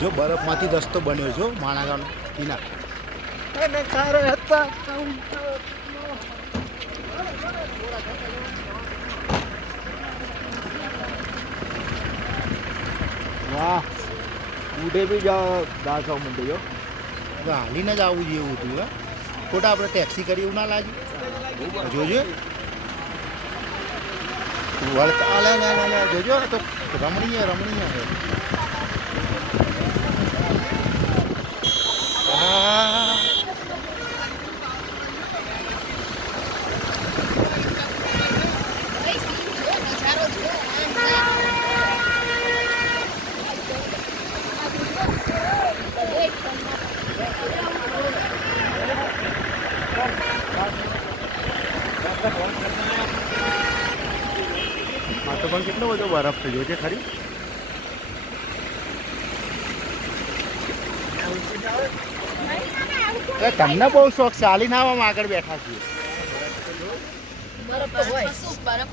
જો બરફમાંથી રસ્તો બન્યો છો માણાગાનો ટીના. અને કારે હતા વાહ ઉડે બી જાઓ 10 મિનિટ જો હવે હાલીને જ આવવું જોઈએ એવું હતું હે. ખોટા આપણે ટેક્સી કરી એવું ના લાગ્યું જોજો વળતા લે લે લે લે જોજો તો રમણીય રમણીય છે. આ તો પણ કેટલો બધો બરફ થઈ ગયો છે ખરી. તમને બહુ શોખ ચાલીને આવવામાં આગળ બેઠા છીએ. બરફ તો હોય. બરફ